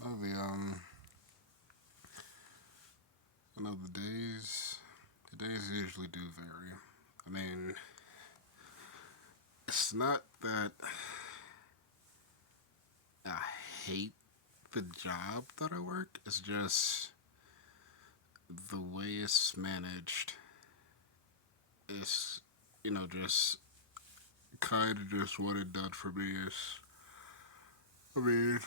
I know the days usually do vary. I mean, it's not that I hate the job that I work. It's just the way it's managed. It's just kind of just what it done for me is. I mean,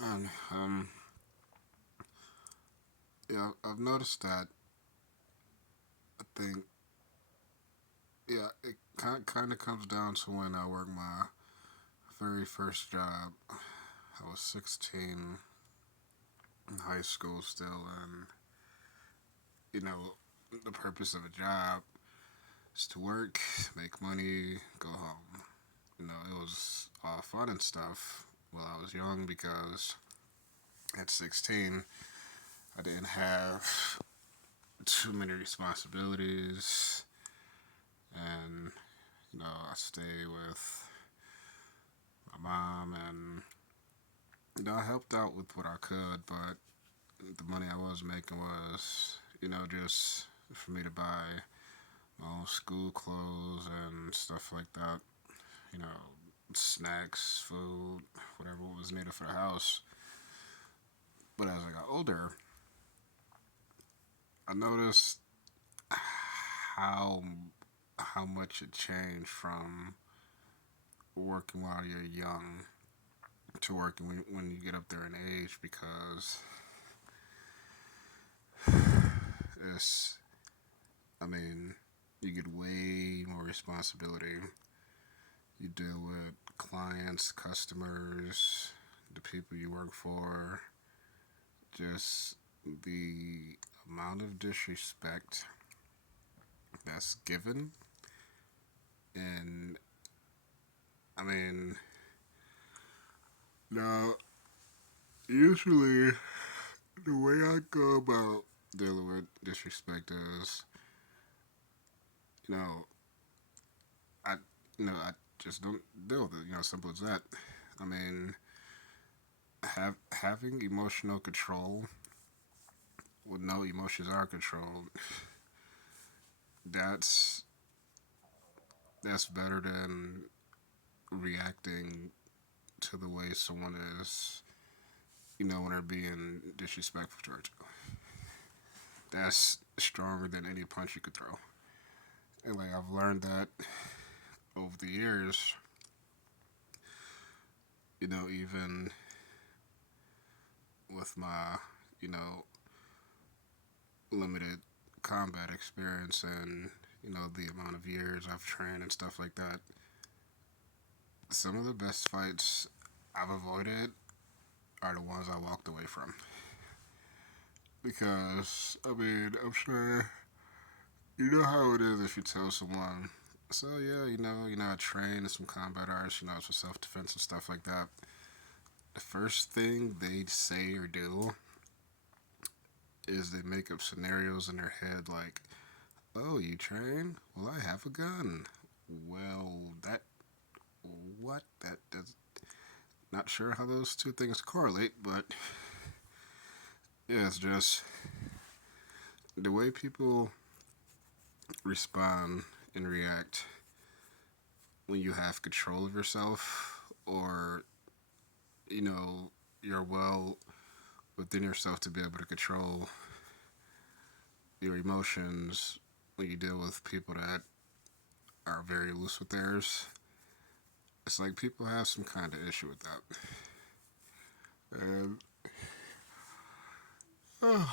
man, yeah, I've noticed that. I think, yeah, it kind of comes down to when I worked my very first job. I was 16 in high school still, and you know, the purpose of a job is to work, make money, go home. It was all fun and stuff while I was young because at 16, I didn't have too many responsibilities, and I stayed with my mom, and I helped out with what I could, but the money I was making was, just for me to buy my own school clothes and stuff like that. You know, snacks, food, whatever was needed for the house. But as I got older, I noticed how how much it changed from working while you're young to working when you get up there in age because it's, I mean, you get way more responsibility. You deal with clients, customers, the people you work for, just the amount of disrespect that's given. And I mean, now, usually the way I go about dealing with disrespect is, you know, I, I just don't deal with it. Simple as that. I mean, having emotional control with no emotions are controlled. That's that's better than reacting to the way someone is, when they're being disrespectful towards you. That's stronger than any punch you could throw. And like I've learned that over the years, even with my, you know, limited combat experience and, the amount of years I've trained and stuff like that, some of the best fights I've avoided are the ones I walked away from. Because, I mean, I'm sure you know how it is if you tell someone, so yeah, I train in some combat arts, it's for self defense and stuff like that. The first thing they say or do is they make up scenarios in their head like, oh, you train? Well, I have a gun. Well, what? That does, not sure how those two things correlate, but yeah, it's just the way people respond and react when you have control of yourself or, you know, you're well within yourself to be able to control your emotions when you deal with people that are very loose with theirs. It's like people have some kind of issue with that. And I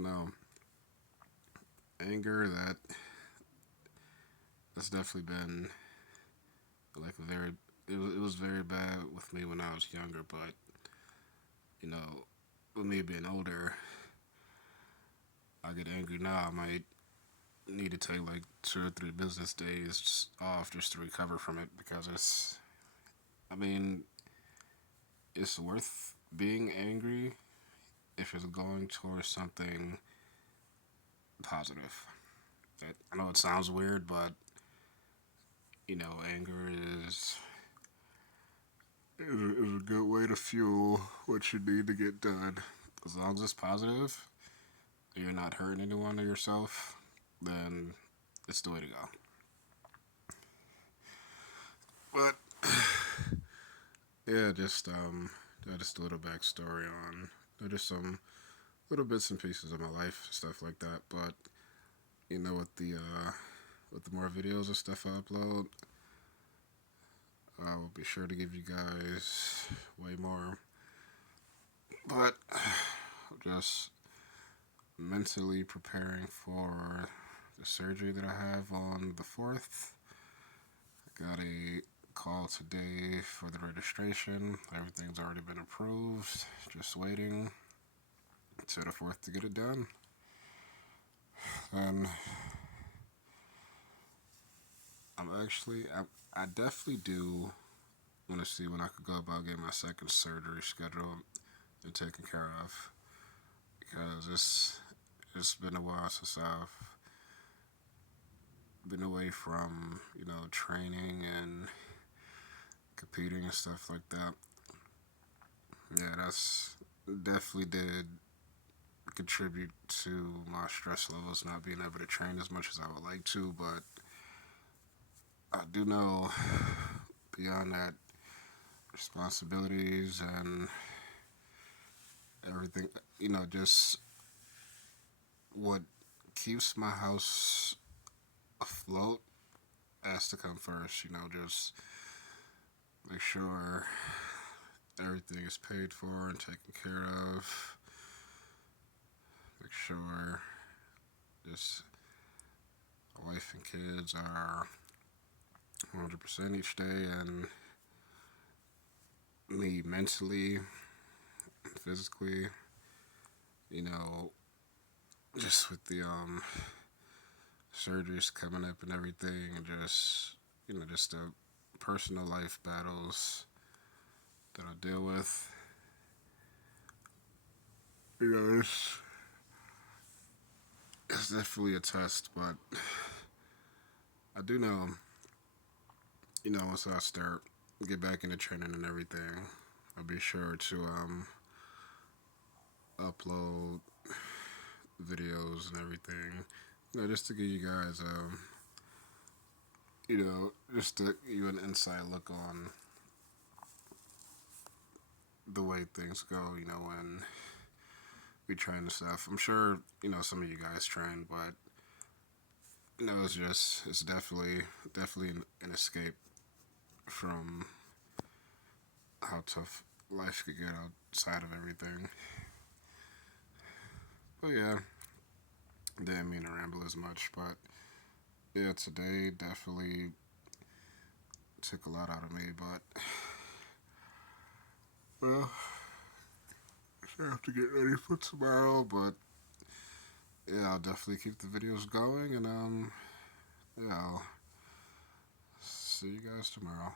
know anger that's definitely been like a very it was very bad with me when I was younger, but you know, with me being older, I get angry now. I might need to take like 2 or 3 business days off just to recover from it because I mean, it's worth being angry if it's going towards something positive. I know it sounds weird, but anger is a good way to fuel what you need to get done. As long as it's positive, you're not hurting anyone or yourself, then it's the way to go. But yeah, just a little backstory on just some little bits and pieces of my life, stuff like that. But with the more videos and stuff I upload, I will be sure to give you guys way more. But just mentally preparing for the surgery that I have on the 4th. I got a call today for the registration. Everything's already been approved. Just waiting to the 4th to get it done. And I definitely do want to see when I could go about getting my second surgery scheduled and taken care of, because it's been a while since I've been away from training and competing and stuff like that. Yeah, that's definitely did contribute to my stress levels, not being able to train as much as I would like to. But I do know beyond that, responsibilities and everything, just what keeps my house afloat has to come first. Just make sure everything is paid for and taken care of. Make sure just wife and kids are 100% each day, and me mentally, physically, just with the surgeries coming up and everything, and just the personal life battles that I deal with. It's definitely a test, but I do know, once I start get back into training and everything, I'll be sure to upload videos and everything, just to give you guys just to give you an inside look on the way things go, when we train and stuff. I'm sure, some of you guys train, but, it's definitely an escape from how tough life could get outside of everything. But yeah, didn't mean to ramble as much, but yeah, today definitely took a lot out of me, but, well, I have to get ready for tomorrow, but yeah, I'll definitely keep the videos going, and yeah, I'll see you guys tomorrow.